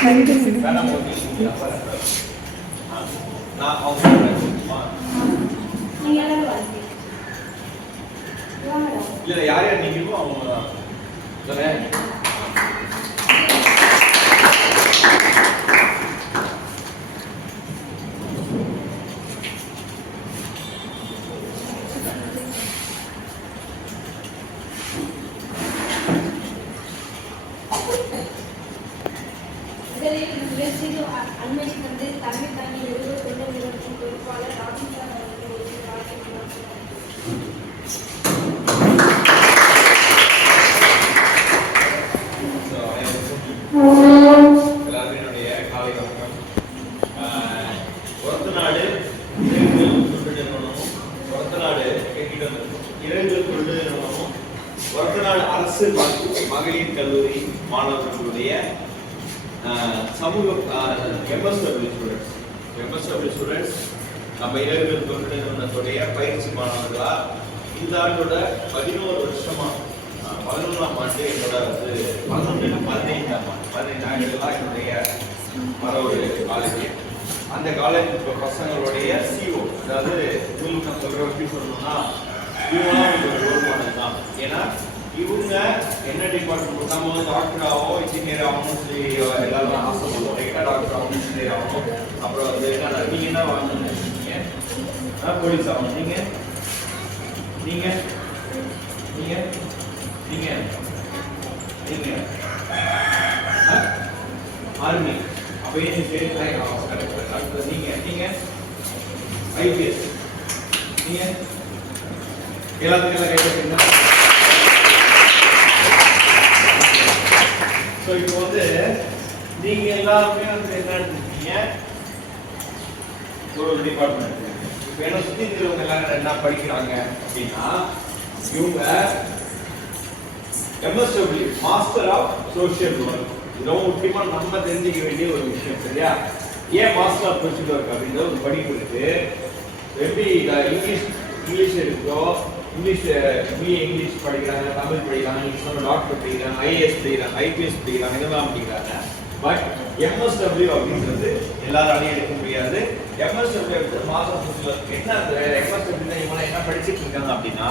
இல்ல யார் யார் நீங்களும் அவங்க அண்மைக்கு வந்து தமிழ் தாங்கி கொண்ட நிறுவனத்தின் பொறுப்பாளர் ராஜேந்திரன் எல்லாருடைய காலை வணக்கம். ஒரத்தநாடு ஒரத்தநாடு அரசு மகளிர் கல்லூரி மாணவர்களுடைய சமூக எம்எஸ்டபிள்யூ ஸ்டூடெண்ட்ஸ் நம்ம இளைஞர்கள் தொண்டு நிறுவனத்துடைய பயிற்சி மாணவர்களா இந்த ஆண்டோட 11 வருஷமா 11ஆம் ஆண்டு என்னோட வந்து 15ஆம் ஆண்டுகளா என்னுடைய ஒரு காலேஜ். அந்த காலேஜ் பசங்களுடைய சிஓ, அதாவது உங்களுக்கு நான் சொல்ற எப்படி சொல்லணும்னா இவங்களாம் ஒரு பொறுப்பானது தான். ஏன்னா இவங்க என்ன டிபார்ட்மெண்ட், நம்ம வந்து டாக்டராகவோ இன்ஜினியர் ஆகணும்னு சொல்லி எல்லாரும் ஆசைப்படுவோம். டாக்டர் ஆகணும், இன்ஜினியர் ஆகணும், அப்புறம் வந்து நீங்க என்ன வாங்கணும்னு நினைச்சீங்க? போலீஸ் ஆகணும். நீங்க நீங்க நீங்க நீங்க நீங்க ஆர்மி. அப்ப ஏன் சரி நீங்க நீங்க ஐபிஎஸ். நீங்க எல்லாத்துக்கும் எல்லாம் கேட்டீங்கன்னா இப்போ வந்து நீங்க எல்லாருமே வந்து என்ன எடுத்துருக்கீங்க, ஒரு டிபார்ட்மெண்ட். இப்போ என்ன சுத்தி இருக்கிறவங்க எல்லாரும் என்ன படிக்கிறாங்க அப்படின்னா இவங்க MSW master of social work. இது ரொம்ப முக்கியமா நம்ம தெரிஞ்சுக்க வேண்டிய ஒரு விஷயம், சரியா? ஏன் மாஸ்டர் ஆஃப் சோஷியல் ஒர்க் அப்படின்ற ஒரு படிப்பு இருக்கு. எப்படி இங்கிலீஷ் இருக்கோ, பிஏ இங்கிலீஷ் படிக்கிறாங்க, தமிழ் படிக்கிறாங்க, நீங்க சொன்ன டாக்டர் படிக்கிறாங்க, ஐஏஎஸ் படிக்கிறாங்க, ஐபிஎஸ் படிக்கிறாங்க, இதெல்லாம் படிக்கிறாங்க. பட் MSW அப்படின்றது எல்லாராலையும் எடுக்க முடியாது. MSW master of social work என்ன? MSW இவங்க என்ன படிச்சுட்டு இருக்காங்க அப்படின்னா,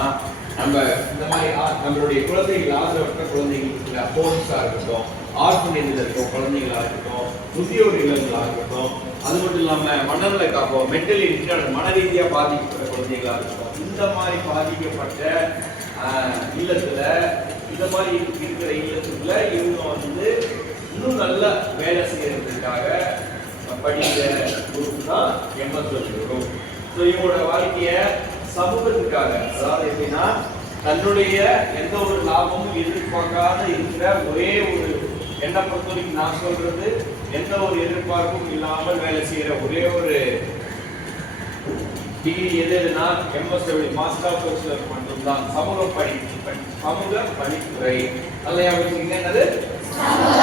நம்ம இந்த மாதிரி நம்மளுடைய குழந்தைகள் ஆதரவற்ற குழந்தைகளுக்கு போன்ஸா இருக்கட்டும், ஆர்ஃபனேஜ்ல இருக்கும் குழந்தைகளா இருக்கட்டும், முதியோர் இல்லங்களா இருக்கட்டும், அது மட்டும் இல்லாம மனநல காப்போம், மென்டலி மன ரீதியா பாதிக்கப்பட்ட குழந்தைகளா இருக்கட்டும், இந்த மாதிரி பாதிக்கப்பட்ட இல்லத்துல, இந்த மாதிரி இருக்கிற இல்லத்துல இவங்க வந்து இன்னும் நல்ல வேலை செய்யறதுக்காக படிக்கிற குரூப் தான் MSW குரூப். ஸோ இவங்களோட வாழ்க்கைய சமூகத்துக்காக, அதாவது எப்படின்னா தன்னுடைய எந்த ஒரு லாபமும் எதிர்பார்க்காத இருக்கிற ஒரே ஒரு, என்ன பொறுத்த வரைக்கும் நான் சொல்றது, எந்த ஒரு எதிர்பார்ப்பும் இல்லாமல் வேலை செய்யற ஒரே ஒரு டிகிரி எதுனா MSW master of social work மட்டும்தான். சமூக பணித்துறை. நல்லா ஞாபகம் என்னது? சமூக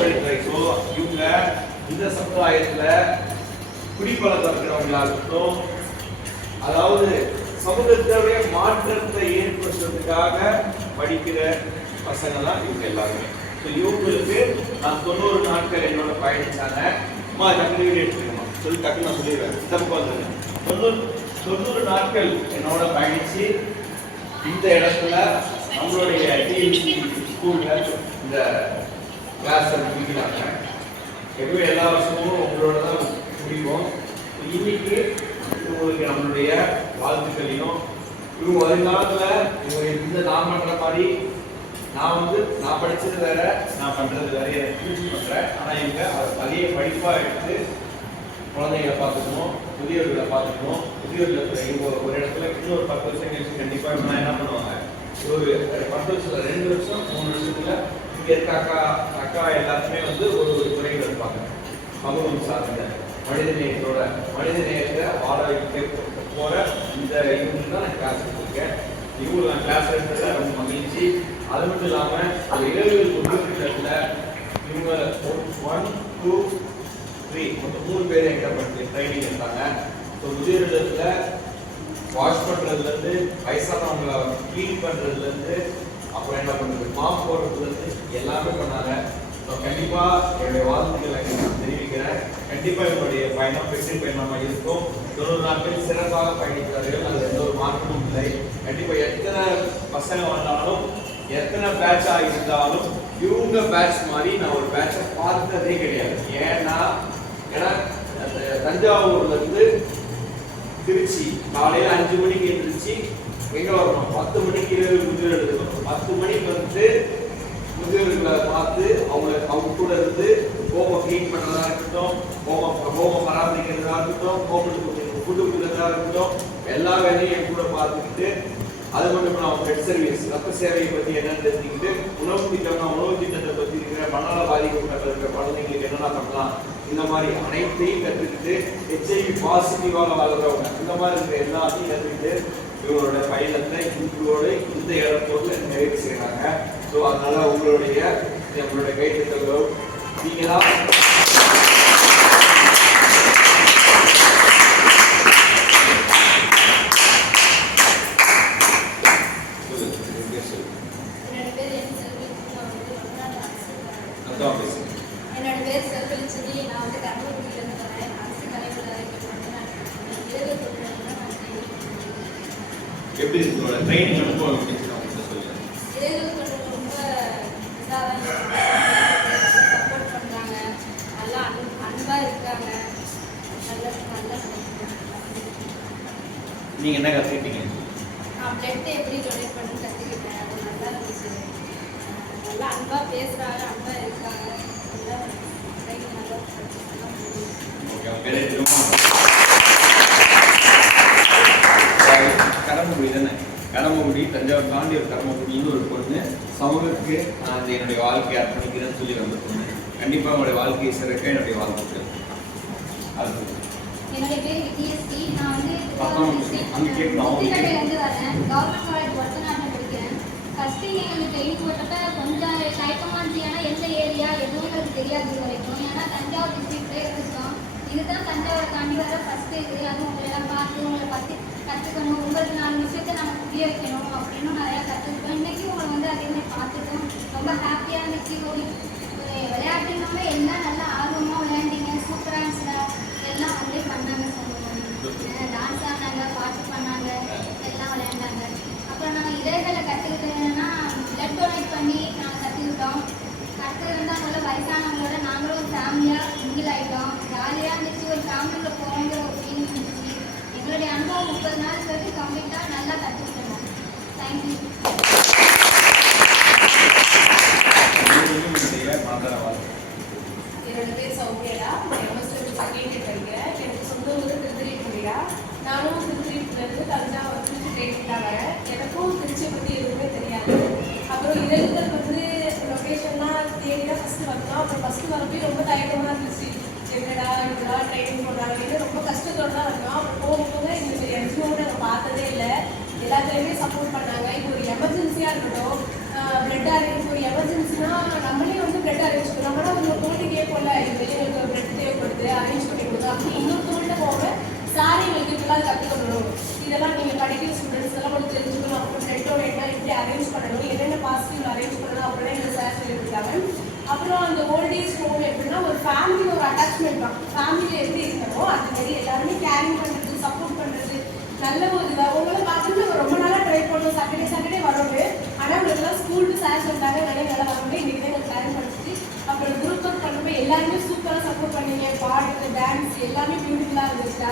பணித்துறை. ஸோ இவங்க இந்த சமுதாயத்துல குடிப்பழக்கம் இருக்கிறவங்களா இருக்கட்டும், அதாவது சமூகத்துடைய மாற்றத்தை ஏற்படுத்துறதுக்காக படிக்கிற பசங்க தான் இவங்க எல்லாருமே. இவங்களுக்கு நான் 90 நாட்கள் என்னோட பயணிச்சாங்க. டக்குனு எடுத்துக்கணுமா சொல்லி டக்குனு நான் சொல்லிடுவேன். தப்பு 90 நாட்கள் என்னோட பயணிச்சு இந்த இடத்துல நம்மளுடைய டிஎன்சி ஸ்கூல்ல இந்த கிளாஸ் முடிக்கிறாங்க. எப்பவுமே எல்லா வருஷமும் உங்களோட தான் முடிவோம். இன்னைக்கு உங்களுக்கு நம்மளுடைய வாழ்த்துக்களையும், இவங்க வருங்காலத்துல இவங்க இந்த நான் பண்ற மாதிரி நான் படிச்சது வேற, நான் பண்றது வேற, எனக்கு பண்றேன். ஆனா இவங்க அதே படிப்பா எடுத்து குழந்தைகளை பார்த்துக்கணும், முதியோர்களை பார்த்துக்கணும். முதியோர்களை இவங்க ஒரு இடத்துல இன்னொரு 10 வருஷம் கழிச்சு கண்டிப்பா இவங்க என்ன பண்ணுவாங்க, ஒரு 10 வருஷத்துல 2 வருஷம் 3 வருஷத்துல இங்க இருக்க அக்கா எல்லாத்துமே வந்து ஒரு துறையில் இருப்பாங்க. சமூகம் சார்ந்த மனித நேயத்தை வாழ வைக்க போற இந்த இவங்க தான் நான் கிளாஸ் எடுத்திருக்கேன். இவங்களுக்கு நான் கிளாஸ் எடுத்ததுல ரொம்ப மகிழ்ச்சி. அது மட்டும் இல்லாம ஒரு இளைஞர்கள் முதியோர்ல இவங்க 1, 2, 3 மொத்தம் 3 பேர் என்கிட்ட படிச்சு ட்ரைனிங் எடுத்தாங்க. ஸோ முதியோர்ல வாஷ் பண்றதுல இருந்து, வயசானவங்களை கிளீன் பண்றதுல இருந்து, அப்புறம் என்ன பண்றது, மாப் போடுறதுல இருந்து எல்லாமே பண்ணாங்க. கண்டிப்பா என்னுடைய வாழ்த்துக்களை நான் தெரிவிக்கிறேன். கண்டிப்பா என்னுடைய பயணம் வெற்றி பயணமாக இருக்கும். 90 நாட்கள் சிறப்பாக பயணித்தார்கள், அது எந்த ஒரு மாற்றமும் இல்லை. கண்டிப்பா எத்தனை பசங்க வந்தாலும் எத்தனை பேட்சா இருந்தாலும் இவங்க பேட்ச் மாதிரி நான் ஒரு பேட்சை பார்த்ததே கிடையாது. ஏன்னா தஞ்சாவூர்ல இருந்து திருச்சி காலையில 5 மணிக்கு எழுந்திரிச்சு எங்க வரணும், 10 மணிக்கு முதியோர் எடுத்துக்கணும். 10 மணிக்கு வந்து முதியோர்களை பார்த்து அவங்க கூட இருந்து ஹோமம் கிளீன் பண்றதா இருக்கட்டும், ஹோமம் பராமரிக்கிறதா இருக்கட்டும், ஹோமத்துக்கு ஃபுட்டு கொடுக்கறதா இருக்கட்டும், எல்லா வேலையும் என் கூட பார்த்துக்கிட்டு, அது மட்டும் இல்லாமல் பெட் சர்வீஸ் ரத்த சேவையை பற்றி என்னன்னு தெரிஞ்சுக்கிட்டு, உணவு திட்டத்தை பற்றி இருக்கிற மனநல பாதிக்கப்பட்ட இருக்கிற குழந்தைங்களுக்கு என்னென்ன பண்ணலாம், இந்த மாதிரி அனைத்தையும் கற்றுக்கிட்டு HIV பாசிட்டிவாக வளர்றவங்க இந்த மாதிரி இருக்கிற எல்லாத்தையும் கற்றுக்கிட்டு இவங்களோட பயணத்தை இவங்களோட இந்த இடத்தோடு நிறைவு செய்கிறாங்க. ஸோ அதனால நம்மளுடைய கைத்தட்டலோ நீங்க தான் என்னோட பேர் செல்வலிச்செடி. நான் வந்து கர்மகுடியிலேருந்து வரேன். அரசு கலைவலர் எப்படி உங்களோட ட்ரைனிங் அனுபவம் எப்படி சொல்லுங்க. ரொம்ப இதாக சப்போர்ட் பண்ணுறாங்க, நல்லா அன்பாக இருக்காங்க, நல்லா நீங்க என்ன கற்றுக்கிட்டீங்க? நான் பிளட் எப்படி டொனேட் பண்ணி கற்றுக்கிட்டேன். அது நல்லா இருந்துச்சு. நல்லா அன்பாக பேசுகிறாங்க, அன்பாக இருக்காங்க. நல்லா ட்ரைனிங் நல்லா கரம்பக்குடி தானே, கரம்பக்குடி தஞ்சாவூர் தாண்டி ஒரு கரம்பக்குடின்னு ஒரு பொண்ணு சமூகத்துக்கு நான் என்னுடைய வாழ்க்கையை அர்ப்பணிக்கிறேன்னு சொல்லி வந்த பொண்ணு. கண்டிப்பாக உங்களுடைய வாழ்க்கையை சிறக்க என்னுடைய வாழ்த்துக்கள். என்னுடைய பேர் வித்யஸ்ரீ. நான் வந்து கேட்கணும் வரேன். கவர்மெண்ட் காலேஜ் ஒருத்தநாட்டில் படிக்கிறேன். ஃபஸ்ட்டு எங்களுக்கு ட்ரெயின் போட்டப்ப கொஞ்சம் தயக்கமாக இருந்துச்சு. ஏன்னா எந்த ஏரியா எதுவும் எனக்கு தெரியாது இது வரைக்கும். ஏன்னா தஞ்சாவூர் டிஸ்ட்ரிக்ட்லேயே இருந்துச்சோம். இதுதான் தஞ்சாவூரை தாண்டி வர ஃபஸ்ட்டு இது. அதுவும் உங்களெல்லாம் பார்த்து உங்களை பற்றி கற்றுக்கணும், உங்களுக்கு 4 விஷயத்தை நம்ம புரிய வைக்கணும் அப்படின்னு நிறையா கற்றுக்கிட்டோம். இன்றைக்கி உங்களை வந்து அதே மாதிரி பார்த்துட்டோம். ரொம்ப ஹாப்பியாக இருந்துச்சு. ஒரு விளையாட்டுனால எல்லாம் நல்லா ஆர்வமாக விளையாண்டிங்க. சூப்பராக இருந்துச்சுடா. எல்லாம் அவங்களே பண்ணாங்க. சொல்லுவோம் டான்ஸ் ஆடினாங்க, பாட்டு பண்ணாங்க, எல்லாம் விளையாண்டாங்க. அப்புறம் நாங்கள் இதழ்களை கற்றுக்கிட்டது என்னென்னா பிளட் டொனேட் பண்ணி நாங்கள் கற்றுக்கிட்டோம். அடுத்தது வந்து அவங்கள வயசானவங்களோட நாங்களும் ஒரு ஃபேமிலியாக மிங்கில் ஆகிட்டோம். ஜாலியாக இருந்துச்சு. ஒரு ஃபேமிலியில் போகிற ஒரு ஃபீலிங் இருந்துச்சு. எங்களுடைய அனுபவம் 30 நாள் வரைக்கும் கம்ப்ளீட்டாக நல்லா கற்றுக்கிட்டோம். தேங்க்யூ. என்னோட பேர் சௌமியடா. நான் எம்எஸ்டபிள் செகண்ட் இயர் படிக்கிறேன். எனக்கு சொந்த ஊர் திருத்திரிக்குடியா. நானும் திருத்திரிலேருந்து தஞ்சாவூர் திருச்சி ட்ரெயினில் தான் வரேன். எனக்கும் திருச்சியை பற்றி எதுவுமே தெரியாது. அப்புறம் இதழ்கள் வந்து லொக்கேஷன்லாம் தேடி தான் ஃபஸ்ட்டு வந்தோம். அப்புறம் ஃபஸ்ட்டு வரப்போ ரொம்ப தயக்கமாக இருந்துச்சு. என்னடா இதெல்லாம் ட்ரெயினிங் போடுறாங்க, ரொம்ப கஷ்டத்தோடு தான் வந்தோம். அப்புறம் போக போக இந்த என்ஜிஓன்னு நாங்கள் பார்த்ததே இல்லை. எல்லாத்துலேயுமே சப்போர்ட் பண்ணாங்க. இப்போ ஒரு எமர்ஜென்சியாக இருக்கட்டும், பிளட் அரேஞ்ச் ஒரு எமர்ஜென்சினா நம்மளே வந்து பிளட் அரேஞ்ச் பண்ணோம். நம்மளா ஒரு தோண்டி கேட்போம்ல, இது எங்களுக்கு ஒரு பிளட் தேவைப்படுது, அரேஞ்ச் பண்ணி கொடுத்தோம். அப்படி இன்னொருத்தவங்கள்ட்ட போக சாரி எங்களுக்கு இப்பெல்லாம் கற்றுக்கணும், இதெல்லாம் நீங்கள் படிக்கிற ஸ்டூடெண்ட்ஸ் எல்லாம் கொஞ்சம் தெரிஞ்சுக்கணும். அப்புறம் பிளட் டொனேட்னா இப்படி அரேஞ்ச் பண்ணணும், என்னென்ன பாசிட்டிவ் அரேஞ்ச் பண்ணணும் அப்படின்னா எங்கள் சார் சொல்லி கொடுத்தாங்க. அப்புறம் அந்த ஓல்டேஜ் ஹோம் எப்படின்னா ஒரு ஃபேமிலி ஒரு அட்டாச்மெண்ட் தான். ஃபேமிலியில் எப்படி இருக்கணுமோ அது மாதிரி எல்லாருமே கேரிங் பண்ணுறது, சப்போர்ட் பண்ணுறது நல்ல ஒரு இதாக. உங்களை பார்த்துட்டு ரொம்ப நாளாக ட்ரை பண்ணோம், சாட்டர்டே வரோடு. ஆனால் உங்களுக்குலாம் ஸ்கூலுக்கு சார் சொல்லிட்டாங்க, நல்லா வரோடு. இன்றைக்கி தான் எனக்கு பிளான் பண்ணிச்சு. அப்புறம் குரூப் ஒர்க் பண்ணுறப்ப எல்லாருமே சூப்பராக சப்போர்ட் பண்ணீங்க. பாட்டு, டான்ஸ் எல்லாமே பியூட்டிஃபுல்லாக இருந்துச்சுடா.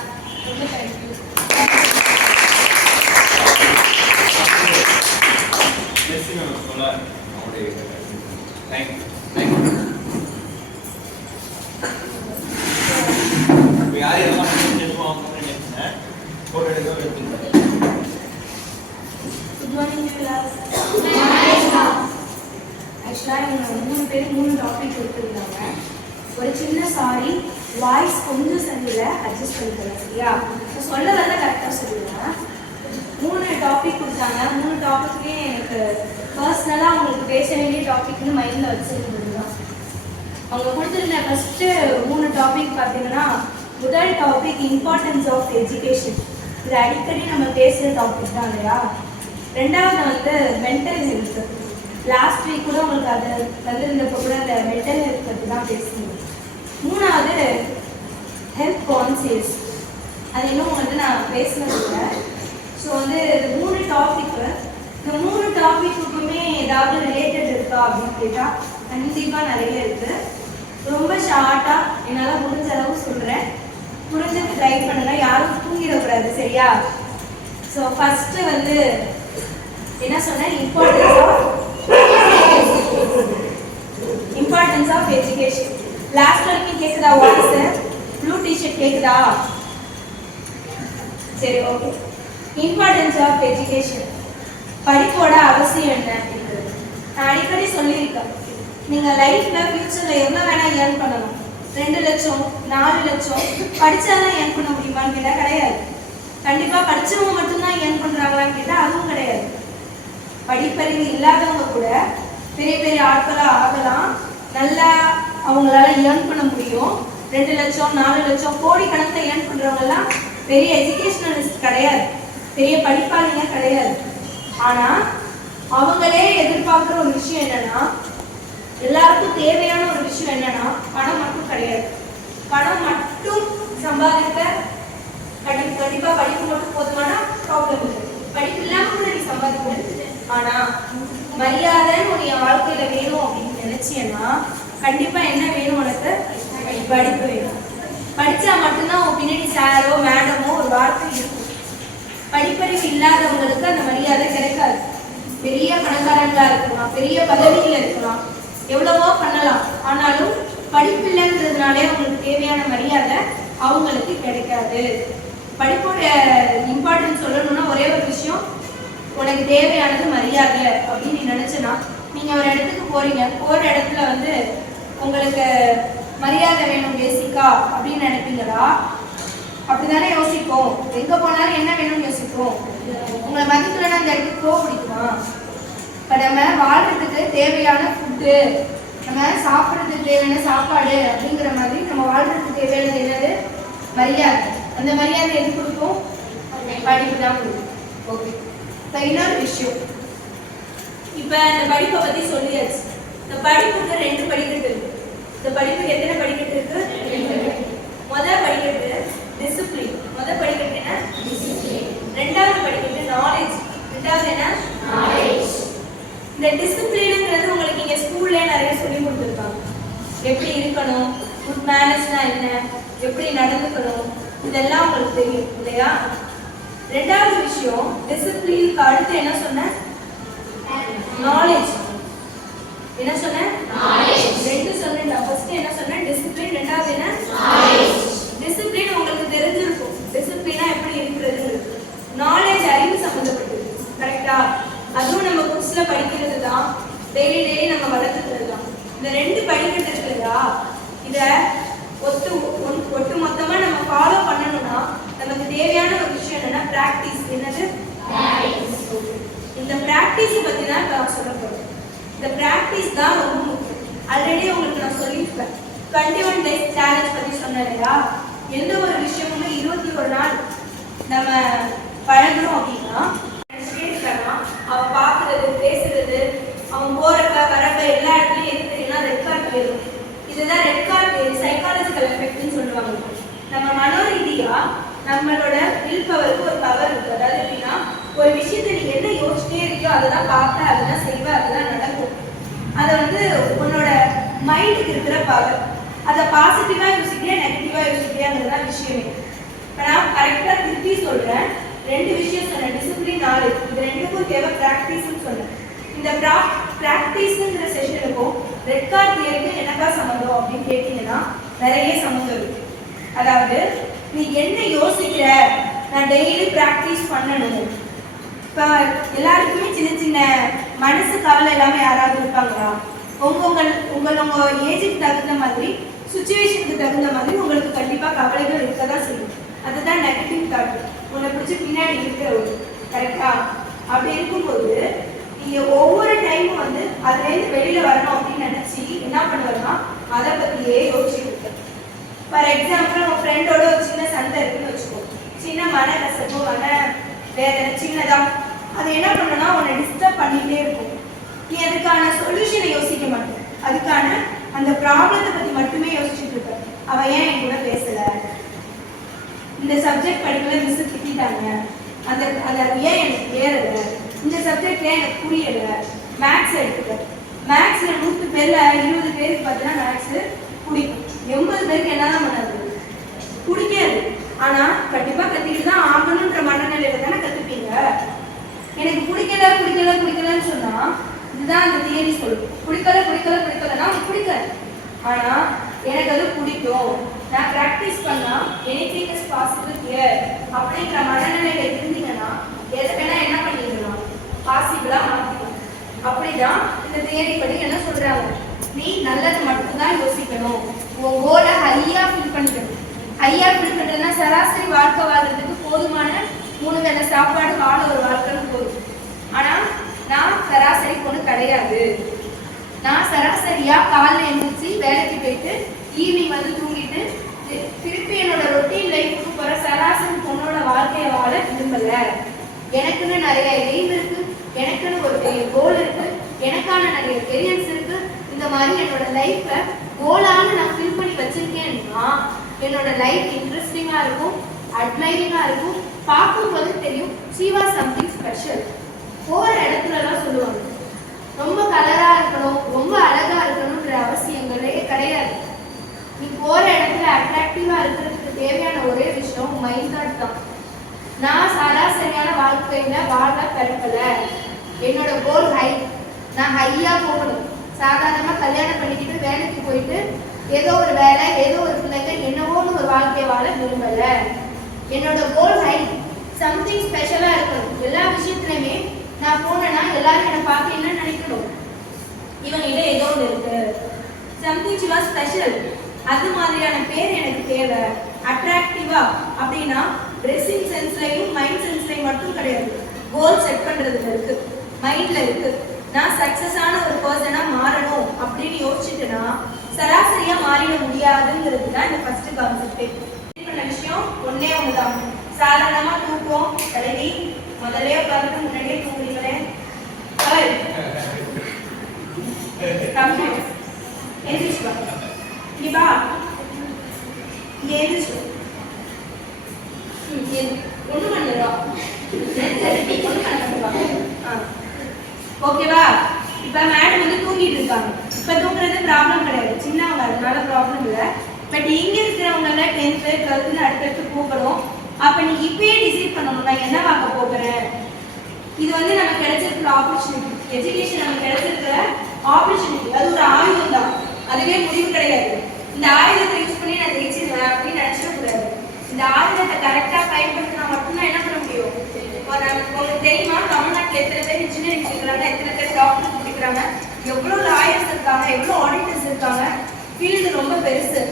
ரொம்ப தேங்க்யூ. Good morning class. ஆக்சுவலாக இவங்க 3 பேர் 3 டாபிக் கொடுத்துருந்தாங்க. ஒரு சின்ன சாரி, வாய்ஸ் கொஞ்சம் சரியில்லை, அட்ஜஸ்ட் பண்ணிக்கலாம் சரியா? சொல்ல வரல கரெக்டாக சொல்லுவேன். 3 டாபிக் கொடுத்தாங்க. 3 டாப்பிக்கே எனக்கு பர்சனலாக அவங்களுக்கு பேச வேண்டிய டாபிக்னு மைண்டில் வச்சுருந்தது தான். அவங்க கொடுத்துருந்த ஃபஸ்ட்டு 3 டாபிக் பார்த்தீங்கன்னா, முதல் டாபிக் இம்பார்ட்டன்ஸ் ஆஃப் எஜுகேஷன். இது அடிக்கடி நம்ம பேசுகிற டாபிக் தான் இல்லையா? ரெண்டாவது வந்து மென்டல் ஹெல்த். லாஸ்ட் வீக் கூட உங்களுக்கு அது வந்திருந்தப்போ கூட அந்த மென்டல் ஹெல்த் பற்றி தான் பேசணும். மூணாவது ஹெல்த் கான்சியஸ், அது இன்னும் வந்து நான் பேசினதில்லை. ஸோ வந்து மூணு டாபிக்கு, இந்த மூணு டாபிக்குமே ஏதாவது ரிலேட்டட் இருக்கா அப்படின்னு கேட்டால் கண்டிப்பாக நிறைய இருக்குது. ரொம்ப ஷார்ட்டாக என்னால் முடிஞ்ச அளவு சொல்கிறேன், முடிஞ்சது ட்ரை பண்ணுங்க, யாரும் தூங்கிடக்கூடாது சரியா? ஸோ ஃபஸ்ட்டு வந்து என்ன சொன்னேன், இம்பார்ட்டன்ஸ் ஆஃப் எஜுகேஷன். லாஸ்ட் வரைக்கும் கேட்குதா வாய்ஸ்? ப்ளூ டிஷர்ட் கேட்குதா? சரி, ஓகே. இம்பார்ட்டன்ஸ் ஆஃப் எஜுகேஷன், படிப்போட அவசியம் என்ன அப்படின்றது நான் அடிக்கடி சொல்லியிருக்கேன். நீங்கள் லைஃப்பில் ஃபியூச்சரில் எவ்வளோ வேணால் ஏர்ன் பண்ணலாம், 2 லட்சம் 4 லட்சம் படித்தாதான் ஏர்ன் பண்ண முடியுமான்னு கேட்டால் கிடையாது. கண்டிப்பாக படித்தவங்க மட்டும்தான் ஏர்ன் பண்ணுறாங்களான்னு கேட்டால் அதுவும் கிடையாது. படிப்பறிவு இல்லாதவங்க கூட பெரிய பெரிய ஆட்களாக ஆகலாம், நல்லா அவங்களால ஏர்ன் பண்ண முடியும். 2 லட்சம் 4 லட்சம் கோடிக்கணக்கில் ஏர்ன் பண்ணுறவங்கலாம் பெரிய எஜுகேஷனலிஸ்ட் கிடையாது, பெரிய படிப்பாளிங்க கிடையாது. ஆனால் அவங்களே எதிர்பார்க்குற ஒரு விஷயம் என்னன்னா, எல்லாருக்கும் தேவையான ஒரு விஷயம் என்னன்னா பணம் மட்டும் கிடையாது. பணம் மட்டும் சம்பாதிக்க கண்டிப்பாக படிப்பு மட்டும் போதுமான ப்ராப்ளம் இல்லை, படிப்பு இல்லாமல் கூட நீ சம்பாதிக்க. ஆனால் மரியாதைன்னு உன் என் வாழ்க்கையில் வேணும் அப்படின்னு நினைச்சியன்னா கண்டிப்பாக என்ன வேணும், உனக்கு படிப்பு வேணும். படித்தா மட்டும்தான் உன் பின்னாடி சாரோ மேடமோ ஒரு வார்த்தை இருக்கும். படிப்பறிவு இல்லாதவங்களுக்கு அந்த மரியாதை கிடைக்காது. பெரிய பணக்காரங்களாக இருக்கலாம், பெரிய பதவியில் இருக்கலாம், எவ்வளவோ பண்ணலாம், ஆனாலும் படிப்பு இல்லைன்றதுனாலே அவங்களுக்கு தேவையான மரியாதை அவங்களுக்கு கிடைக்காது. படிப்போட இம்பார்ட்டன்ஸ் சொல்லணும்னா ஒரே ஒரு விஷயம், உனக்கு தேவையானது மரியாதை அப்படின்னு நீ நினச்சனா, நீங்கள் ஒரு இடத்துக்கு போகிறீங்க, போகிற இடத்துல வந்து உங்களுக்கு மரியாதை வேணும் பேசிக்கா அப்படின்னு நினைப்பீங்களா? அப்படிதானே யோசிப்போம். எங்கே போனாலும் என்ன வேணும்னு யோசிப்போம். உங்களை மதிக்கலன்னா அந்த இடத்துக்கு போக பிடிக்குமா? இப்போ நம்ம வாழ்கிறதுக்கு தேவையான ஃபுட்டு, நம்ம சாப்பிட்றதுக்கு தேவையான சாப்பாடு அப்படிங்கிற மாதிரி நம்ம வாழ்கிறதுக்கு தேவையானது என்னது? மரியாதை. அந்த மரியாதை எது கொடுக்கும்? படிப்பு தான் கொடுக்கும். ஓகே, இப்போ இன்னொரு விஷயம், இப்போ இந்த படிப்பை பற்றி சொல்லியாச்சு. இந்த படிப்புக்கு 2 படிக்கட்டு இருக்கு. இந்த படிப்புக்கு எத்தனை படிக்கட்டு இருக்கு? 2. முதல் படிக்கட்டு டிசிப்ளின். முதல் படிக்கட்டு என்ன? டிசிப்ளின். 2வது படிக்கட்டு நாலேஜ். 2வது என்ன? நாலேஜ். இந்த டிசிப்ளினுங்கிறது உங்களுக்கு இங்கே ஸ்கூல்லே நிறைய சொல்லி கொடுத்துருக்காங்க. எப்படி இருக்கணும், குட் மேனர்ஸ்னா என்ன, எப்படி நடந்துக்கணும், இதெல்லாம் உங்களுக்கு தெரியும் இல்லையா? 2வது விஷயம் டிசிப்ளினுக்கு அடுத்து என்ன சொன்னேன்? நாலேஜ். என்ன சொன்னேன்? நாலேஜ். 2 சொன்னேன். ஃபர்ஸ்ட் என்ன சொன்னேன்? டிசிப்ளின். 2வது என்ன? நாலேஜ். டிசிப்ளின் உங்களுக்கு தெரிஞ்சிருக்கும், டிசிப்ளினா எப்படி இருக்கிறது. நாலேஜ் அறிவு சம்பந்தப்பட்டது, கரெக்டா? அதுவும் நம்ம புக்ஸ்ல படிக்கிறது தான், டெய்லி நம்ம வளர்த்துக்கிறது தான். இந்த 2 படிக்கட்டு இருக்குதா, இதை ஒட்டு மொத்தமாக நம்ம ஃபாலோ பண்ணணும்னா நமக்கு தேவையான ஒரு விஷயம் என்னன்னா ப்ராக்டிஸ். என்னது? இந்த ப்ராக்டிஸை பற்றி தான் இப்போ நான் சொல்ல போகிறேன். இந்த ப்ராக்டிஸ் தான் ரொம்ப முக்கியம். ஆல்ரெடி உங்களுக்கு நான் சொல்லியிருப்பேன், 21 days சேலஞ்ச் பற்றி சொன்னேன் இல்லையா? எந்த ஒரு விஷயமுமே 21 நாள் நம்ம பழகணும் அப்படின்னா அவன் பார்க்கறது, பேசுறது, அவன் போறப்ப வரப்ப எல்லா இடத்துலையும் எது தெரியும்னா ரெட் கார்டு வேணும். இதுதான் ரெட் கார்டு சைக்காலஜிக்கல் எஃபெக்ட்னு சொல்லுவாங்க. நம்ம மனோரீதியா நம்மளோட வில் பவருக்கு ஒரு பவர் இருக்கு. அதாவது எப்படின்னா, ஒரு விஷயத்தை நீ என்ன யோசிச்சிட்டே இருக்கியோ அதை தான் பார்ப்ப, அதை தான் செய்வ, அதுதான் நடக்கும். அதை வந்து உன்னோட மைண்டுக்கு இருக்கிற பவர். அதை பாசிட்டிவா யோசிக்கிறியா நெகட்டிவா யோசிக்கிறியாங்கிறது தான் விஷயமே. இப்போ நான் கரெக்டாக திருப்பி சொல்றேன், 2 விஷயம் சொன்னேன், டிசிப்ளின், நாலேஜ். இது 2க்கும் தேவை ப்ராக்டிஸ்ன்னு சொன்னேன். இந்த ப்ராக்டிஸ்ங்கிற செஷனுக்கும் ரெட் கார்டு தியரிக்கும் என்னக்கா சம்மந்தம் அப்படின்னு கேட்டீங்கன்னா நிறைய சம்மந்தம் இருக்கு. அதாவது நீ என்ன யோசிக்கிற, நான் டெய்லி ப்ராக்டிஸ் பண்ணணும். இப்போ எல்லாருக்குமே சின்ன சின்ன மனசு கவலை இல்லாமல் யாராவது இருப்பாங்களா? உங்களோட ஏஜுக்கு தகுந்த மாதிரி, சுச்சுவேஷனுக்கு தகுந்த மாதிரி உங்களுக்கு கண்டிப்பாக கவலைகள் இருக்க தான் செய்யும். அதுதான் நெகட்டிவ் தாட், உன்னை பிடிச்சி பின்னாடி இருக்கிற ஒரு, கரெக்டா? அப்படி இருக்கும்போது நீங்கள் ஒவ்வொரு டைமும் வந்து அதுலேருந்து வெளியில் வரணும் அப்படின்னு நினச்சி என்ன பண்ணுவேன்னா அதை பற்றியே யோசிச்சுட்டு இருக்கேன். ஃபார் எக்ஸாம்பிள், உங்கள் ஃப்ரெண்டோட ஒரு சின்ன சண்டை இருக்குன்னு வச்சுக்கோ, சின்ன மன கசப்பு, மன வேதனை சின்னதாக, அது என்ன பண்ணுன்னா உன்னை டிஸ்டர்ப் பண்ணிகிட்டே இருக்கும். நீ அதுக்கான சொல்யூஷனை யோசிக்க மாட்டேன், அதுக்கான அந்த ப்ராப்ளத்தை பத்தி மட்டுமே யோசிச்சுட்டு இருக்க. அவ ஏன் என் கூட பேசல, இந்த சப்ஜெக்ட் படிக்கல, மிஸ் திட்டாங்க, அந்த ஏன் எனக்கு ஏறல, இந்த சப்ஜெக்ட் ஏன் எனக்கு புரியல. மேக்ஸ் எடுத்துக்க, மேக்ஸ்ல 100 பேர்ல 20 பேருக்கு பார்த்தீங்கன்னா மேக்ஸ் பிடிக்கும், 80 பேருக்கு என்னதான் பண்ணாது பிடிக்காது. ஆனா கண்டிப்பா கத்திக்கிட்டு தான் ஆகணுன்ற மனநிலையில தானே கத்துப்பீங்க. எனக்கு பிடிக்கலன்னு சொன்னா இதுதான் அந்த தியரி சொல்லும். பிடிக்கலன்னா உனக்கு பிடிக்கல, ஆனா எனக்கு அது பிடிக்கும், நான் ப்ராக்டிஸ் பண்ணா எனிதிங் இஸ் பாசிபிள் ஹியர் அப்படின்ற மனநிலையில இருந்தீங்கன்னா எதை வேணா என்ன பண்ணிடலாம், பாசிபிளா மாத்திக்கலாம். அப்படிதான் இந்த தியரி படி என்ன சொல்றாங்க, நீ நல்லது மட்டும்தான் யோசிக்கணும், உன் கோலை ஹையா ஃபில் பண்ணிக்கணும். ஹையா ஃபில் பண்றதுன்னா சராசரி வாழ்க்கை வாழ்றதுக்கு போதுமான 3 வேளை சாப்பாடு வாழ ஒரு வாழ்க்கைன்னு போதும். ஆனா நான் சராசரி பொண்ணு கிடையாது. நான் சராசரியா காலைல எழுந்திரிச்சு வேலைக்கு போயிட்டு ஈவினிங் வந்து தூங்கிட்டு திருப்பி என்னோட ரொட்டீன் லைஃபுக்கு போற சராசரி பொண்ணோட வாழ்க்கையை வாழ விரும்பல. எனக்குன்னு நிறைய எய்ம் இருக்கு, எனக்குன்னு ஒரு பெரிய கோல் இருக்கு, எனக்கான நிறைய எக்ஸ்பீரியன்ஸ் இருக்கு. இந்த மாதிரி என்னோட லைஃப்பை கோலால நான் ஃபில் பண்ணி வச்சிருக்கேன்னா என்னோட லைஃப் இன்ட்ரெஸ்டிங்கா இருக்கும், அட்மைரிங்கா இருக்கும், பார்க்கும்போது தெரியும் she was something special. போகிற இடத்துலலாம் சொல்லுவாங்க ரொம்ப கலரா இருக்கணும், ரொம்ப அழகா இருக்கணும்ன்ற அவசியங்களே கிடையாது. நீ போற இடத்துல அட்ராக்டிவா இருக்கிறதுக்கு தேவையான ஒரே விஷயம் மைண்ட் தாட் தான். நான் சராசரியான வாழ்க்கையில வாழ பிறக்கல, என்னோட கோல் ஹை, நான் ஹையா போகணும். சாதாரணமா கல்யாணம் பண்ணிக்கிட்டு வேலைக்கு போயிட்டு ஏதோ ஒரு வேலை, ஏதோ ஒரு பிள்ளைங்க, என்னவோன்னு ஒரு வாழ்க்கையை வாழ விரும்பல. என்னோட கோல் ஹை, சம்திங் ஸ்பெஷலா இருக்கணும். எல்லா விஷயத்துலையுமே நான் போனேன்னா எல்லாரும் என்னை பார்த்து என்ன நினைக்கணும், இவங்கிட்ட ஏதோ ஒன்று இருக்கு, சம்திங் she was ஸ்பெஷல். அது மாதிரியான பேர் எனக்கு தேவை. அட்ராக்டிவா அப்படின்னா ட்ரெஸ்ஸிங் சென்ஸ்லையும் மைண்ட் சென்ஸ்லையும் மட்டும் கிடையாது, கோல் செட் பண்றதுல இருக்கு, மைண்ட்ல இருக்கு. நான் சக்சஸான ஒரு பர்சனா மாறணும் அப்படின்னு யோசிச்சுட்டுனா சராசரியா மாறிட முடியாதுங்கிறது தான் இந்த ஃபர்ஸ்ட் கான்செப்டே. பண்ண விஷயம் ஒன்னே ஒண்ணுதான், சாதாரணமா தூக்கம் கடைவி முதல்ல உட்கார்ந்து முன்னாடியே தூங்குறீங்களே எந்திரிச்சுவா, நீ வா இங்க எந்திரிச்சு ஒண்ணு பண்ணிடுவா, ஒண்ணு பண்ண ஓகேவா. இப்ப மேடம் வந்து தூங்கிட்டு இருக்காங்க, இப்ப தூங்குறது ப்ராப்ளம் கிடையாது, சின்னவங்க அதனால ப்ராப்ளம் இல்லை. பட் இங்க இருக்கிறவங்க 10th 12th அடுத்தடுத்து போகணும். அப்ப நீ இப்பயே டிசைட் பண்ணணும் நான் என்ன பார்க்க போகிறேன். இது வந்து நமக்கு கிடைச்சிருக்கிற ஆப்பர்ச்சுனிட்டி, எஜுகேஷன் நமக்கு கிடைச்சிருக்கிற ஆப்பர்ச்சுனிட்டி, அது ஒரு ஆயுதம் தான், அதுவே முடிவு கிடையாது. இந்த ஆயுதத்தை யூஸ் பண்ணி நான் ஜெயிச்சிருவேன் அப்படின்னு நினைச்சிடக்கூடாது. இந்த ஆயுதத்தை கரெக்டா பயன்படுத்தினா மட்டும்தான் என்ன பண்ண முடியும். உங்களுக்கு தெரியுமா தமிழ்நாட்டில் எத்தனை பேர் இன்ஜினியரிங் படிக்கிறாங்க, எத்தனை பேர் டாக்டர் படிக்கிறாங்க, எவ்வளோ லாயர்ஸ் இருக்காங்க, எவ்வளோ ஆடிட்டர்ஸ் இருக்காங்க, ஃபீல்டு ரொம்ப பெருசு.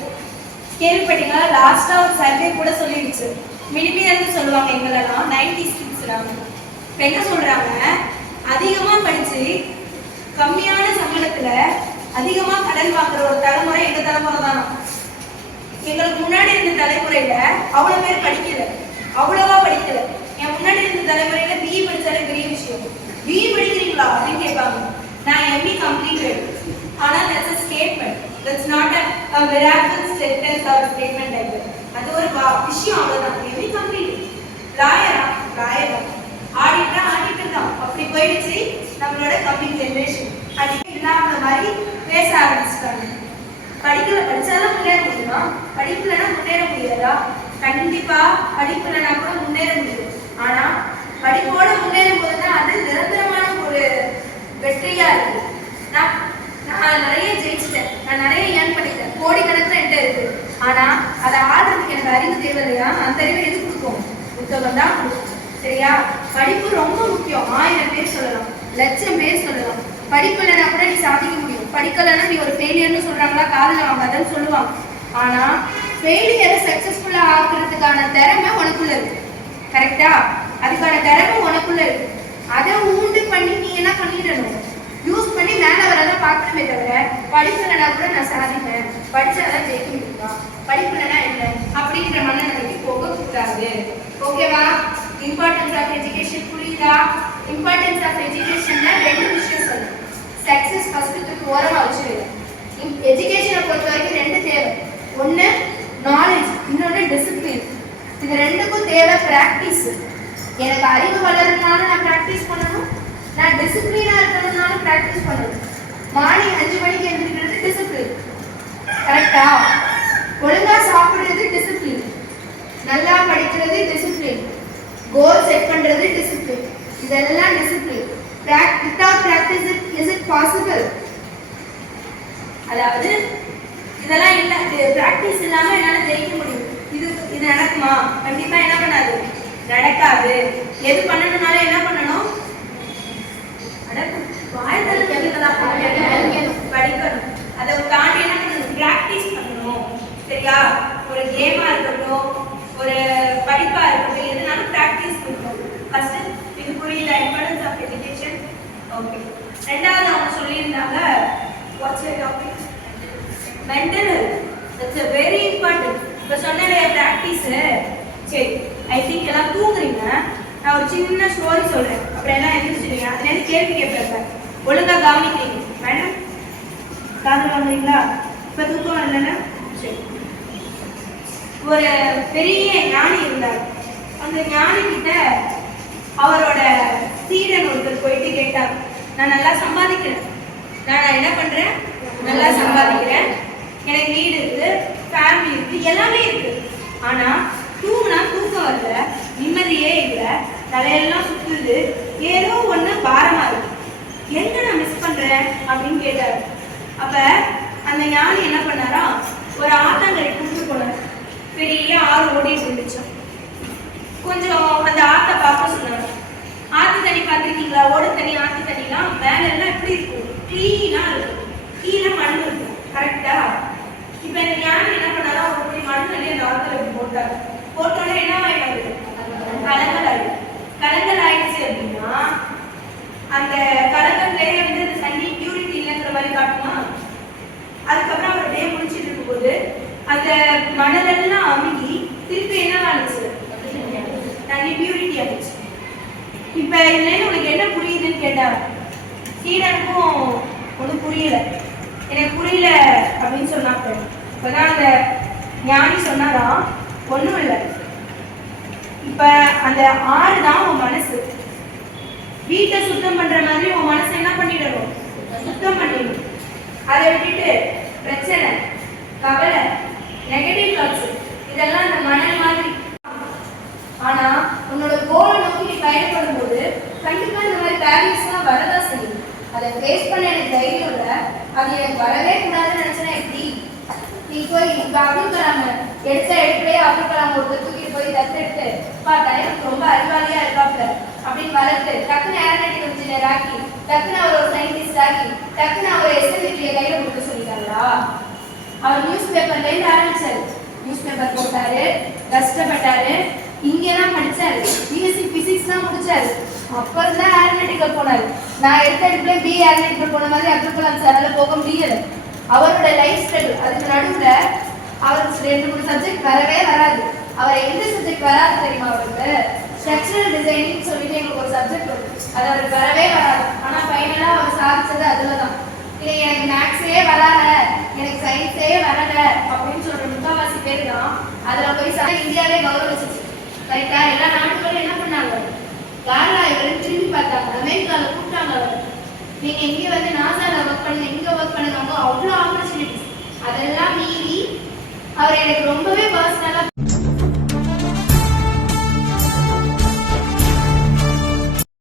கேள்விப்பட்டீங்களா, லாஸ்டா ஒரு சர்வே கூட சொல்லிடுச்சு, மினிமியர்னு சொல்லுவாங்க எங்களெல்லாம் 90s கிட்ஸ்லாம். இப்போ என்ன சொல்றாங்க, அதிகமா படிச்சு கம்மியான சம்பளத்துல அதிகமா கடன் வாங்குற ஒரு தலைமுறை எங்க தலைமுறை தானா. எங்களுக்கு முன்னாடி இருந்த தலைமுறையில அவ்வளவு பேர் படிக்கல, அவ்வளவா படிக்கல. என் முன்னாடி இருந்த தலைமுறையில பிஇ படிச்சாலே பெரிய விஷயம். பிஇ படிக்கிறீங்களா அப்படின்னு கேட்பாங்க, நான் எம்இ கம்ப்ளீட்டட். ஆனா that's a statement, that's not a miracle sentence or statement like that. அது ஒரு விஷயம், அவ்வளவுதான். எம்இ கம்ப்ளீட்டட், லாயரா ஆடிட்டர் தான். அப்படி போயிடுச்சு நம்மளோட கம்மிங் ஜெனரேஷன். அது இல்லாம மாதிரி பேச ஆரம்பிச்சிட்டாங்க. படிச்சாலும் முன்னேற முடியுமா, படிப்புலன்னா முன்னேற முடியாதா? கண்டிப்பா படிப்புலன்னா கூட முன்னேற முடியும். ஆனா படிப்போட முன்னேறும் போதுதான் அது நிரந்தரமான ஒரு வெற்றியா இருக்கு. நான் நிறைய ஜெயிச்சிட்டேன், நான் நிறைய ஏர்ன் பண்ணிட்டேன், கோடிக்கணக்கில் என்கிட்ட இருக்கு. ஆனா அதை ஆடுறதுக்கு எனக்கு அறிவு தேவை இல்லையா? அந்த அறிவை எது கொடுக்கும்? புத்தகம் தான் கொடுக்கும். சரியா? படிப்பு ரொம்ப முக்கியம். 1000 பேர் சொல்லலாம், 1,00,000 பேர் சொல்லலாம். படிப்பு இல்லைன்னா கூட நீ சாதிக்க முடியும். படிக்கலைன்னா நீ ஒரு ஃபெயிலியர்னு சொல்றாங்களா, காதில் வாங்காதன்னு சொல்லுவாங்க. ஆனா ஃபெயிலியரை சக்சஸ்ஃபுல்லா ஆக்குறதுக்கான திறமை உனக்குள்ள இருக்கு. கரெக்டா? அதுக்கான திறமை உனக்குள்ள இருக்கு. அதை உண்டு பண்ணி நீ என்ன பண்ணிடணும், யூஸ் பண்ணி மேல வரதான் பார்க்கணுமே தவிர படிப்புலனா கூட நான் சாதிப்பேன், படிச்சாதான் ஜெயிக்க முடியுமா, படிப்புலனா இல்லை அப்படிங்கிற மனநிலைக்கு போக கூடாது. ஓகேவா? இம்பார்ட்டன்ஸ் ஆஃப் எஜுகேஷன் புரியுதா? இம்பார்ட்டன்ஸ் ஆஃப் எஜுகேஷன்ல 2 விஷயம் சொல்லணும். சக்ஸஸ் ஃபர்ஸ்ட் தூக்கி ஓரமாக வச்சுருங்க. எஜுகேஷனை பொறுத்த வரைக்கும் 2 தேவை. ஒன்று நாலேஜ், இன்னொன்று டிசிப்ளின். இது 2க்கும் தேவை ப்ராக்டிஸ். எனக்கு அறிவு வளரணும்னாலும் நான் ப்ராக்டிஸ் பண்ணணும், நான் டிசிப்ளினாக இருக்கணும்னாலும் ப்ராக்டிஸ் பண்ணணும். மார்னிங் 5 மணிக்கு எழுந்திருக்கிறது டிசிப்ளின், கரெக்டா? ஒழுங்காக சாப்பிட்றது டிசிப்ளின், நல்லா படிக்கிறது டிசிப்ளின், கோல் செட் பண்ணுறது டிசிப்ளின். இதெல்லாம் discipline. Without practice, is it possible? அதாவது இதெல்லாம் இல்லை, ப்ராக்டிஸ் இல்லாமல் என்னால் ஜெயிக்க முடியும். இது நடக்குமா? கண்டிப்பாக என்ன பண்ணாது, நடக்காது. எது பண்ணணும்னாலும் என்ன பண்ணணும்? படிக்கணும். அதை தாண்டி என்ன பண்ணணும்? ப்ராக்டிஸ் பண்ணணும். சரியா? ஒரு கேமாக இருக்கட்டும், ஒரு படிப்பாக இருக்கட்டும், எதுனாலும் ப்ராக்டிஸ் பண்ணணும். ஃபர்ஸ்ட் இது புரியல, இம்பார்ட்டன்ஸ் ஆஃப் எஜுகேஷன். ஓகே. ரெண்டாவது அவங்க சொல்லியிருந்தாங்க, what's your topic? Mental health. That's a very important. இப்போ சொன்னேன் ப்ராக்டிஸ். சரி, ஐ திங்க் எல்லாம் தூங்குறீங்க. நான் ஒரு சின்ன ஸ்டோரி சொல்கிறேன், அப்புறம் எல்லாம் எழுந்திரிச்சிடுங்க. அதுலேருந்து கேள்வி கேட்பேன், ஒழுங்காக கவனிக்கிறீங்க மேடம்? காது வாங்குறீங்களா? இப்போ தூக்கம் வரலன்னா சரி. ஒரு பெரிய ஞானி இருந்தார். அந்த ஞானி கிட்ட அவரோட சீடன் ஒருத்தர் போயிட்டு கேட்டார், நான் நல்லா சம்பாதிக்கிறேன், நான் என்ன பண்ணுறேன், நல்லா சம்பாதிக்கிறேன், எனக்கு வீடு இருக்குது, ஃபேமிலி இருக்குது, எல்லாமே இருக்குது. ஆனால் தூங்கினா தூக்கம் வரல, நிம்மதியே இல்லை, தலையெல்லாம் சுற்றுது, ஏதோ ஒன்று பாரமாக இருக்கு, எங்கே நான் மிஸ் பண்ணுறேன் அப்படின்னு கேட்டார். அப்போ அந்த ஞானி என்ன பண்ணாரா, ஒரு ஆத்தங்கரை கூப்பிட்டு போனார். பெரிய ஆறு ஓடிட்டு இருந்துச்சு. கொஞ்சம் அந்த ஆற்றை பார்க்க சொன்னாங்க. ஆற்று தண்ணி பார்த்துருக்கீங்களா? ஓட தண்ணி, ஆற்று தண்ணிலாம் மேலே எல்லாம் எப்படி இருக்கும்? க்ளீனாக இருக்கும், கீழே மண் இருக்கும், கரெக்டா? இப்போ இந்த ஞானி என்ன பண்ணாரா, ஒரு படி மண் தண்ணி அந்த ஆற்றுல போட்டார். போட்டோன்னே என்ன ஆயிடுது? கலங்கள் ஆயிடுது. கலங்கள் ஆயிடுச்சு அப்படின்னா அந்த கலங்கள்லேயே வந்து அந்த தண்ணி பியூரிட்டி இல்லைங்கிற மாதிரி காட்டுமா? அதுக்கப்புறம் அவர் டே முடிச்சுட்டு இருக்கும்போது அந்த மணலெல்லாம் அமுகி திருப்பி என்ன ஆனிச்சு? தண்ணி பியூரிட்டி ஆகிடுச்சு. இப்போ இதுலேருந்து உனக்கு என்ன புரியுதுன்னு கேட்டார். சீடனுக்கும் ஒன்றும் புரியல. எனக்கு புரியல அப்படின்னு சொன்னாங்க. இப்போதான் அந்த ஞானி சொன்னாரா, ஒன்றும் இல்லை, இப்போ அந்த ஆறு தான் உன் மனசு. வீட்டை சுத்தம் பண்ணுற மாதிரி உன் மனசை என்ன பண்ணிடணும்? சுத்தம் பண்ணிடணும். அதை விட்டுட்டு பிரச்சனை, கவலை, நெகட்டிவ் தாட்ஸ் இதெல்லாம் அந்த மணல் மாதிரி. ஆனா உன்னோட கோலை நோக்கி நீ பயணப்படும் போது கண்டிப்பா இந்த மாதிரி பேரண்ட்ஸ்லாம் வரதான் செய்யும். அதை ஃபேஸ் பண்ண எனக்கு தைரியம் இல்லை, அது எனக்கு வரவே கூடாதுன்னு நினைச்சேன்னா எப்படி? நீ போய் இப்போ அப்துல் கலாம் எடுக்கலையே அப்துல் கலாம் ஒருத்தர் தூக்கிட்டு போய் தத்தெடுத்து தலைவருக்கு ரொம்ப அறிவாளியா இருக்காப்ல அப்படின்னு வளர்த்து டக்குன்னு ஏரோநாட்டிக்கல் இன்ஜினியர் ஆக்கி, டக்குன்னு அவர் ஒரு சயின்டிஸ்ட் ஆக்கி, டக்குன்னு அவர் எஸ்எல்வியை கையில கொடுக்க சொல்லிட்டாங்களா? அவர் நியூஸ் பேப்பர்லேருந்து ஆரம்பிச்சாரு. நியூஸ் பேப்பர் போட்டாரு, கஷ்டப்பட்டாரு, இங்கெல்லாம் படிச்சாரு, பிஎஸ்சி பிசிக்ஸ் தான் முடிச்சாரு. அப்புறம் தான் ஏரோநாட்டிக்கல் போனாரு. நான் எடுத்த இடத்துல பி ஏரோநாட்டிக்கல் போன மாதிரி அப்துல் கலாம் சாரால போக முடியல. அவரோட லைஃப் ஸ்டைல் அதுக்கு நடுவில் அவருக்கு 2-3 சப்ஜெக்ட் வரவே வராது. அவர் எந்த சப்ஜெக்ட் வராது தெரியுமா? அவருக்கு ஸ்ட்ரக்சரல் டிசைனிங் சொல்லிட்டு எங்களுக்கு ஒரு சப்ஜெக்ட் வரும், அது அவருக்கு வரவே வராது. ஆனால் ஃபைனலாக அவர் சாதிச்சது அதில் தான். இல்லை எனக்கு மேக்ஸே வராத, எனக்கு சயின்ஸே வரல அப்படின்னு சொல்ற முக்கால்வாசி பேர் தான் அதில் போய் இந்தியாவே கௌரவிச்சிச்சு. கரெக்டா? எல்லா நாடுகளும் என்ன பண்ணாங்க? யாரா இவரும் திரும்பி பார்த்தாங்க. அமெரிக்காவில் கூப்பிட்டாங்க அவர், நீங்க இங்கே வந்து நாசால ஒர்க் பண்ணுங்க, இங்கே ஒர்க் பண்ணுங்க, அவ்வளோ ஆப்பர்ச்சுனிட்டிஸ். அதெல்லாம் மீறி அவர் எனக்கு ரொம்பவே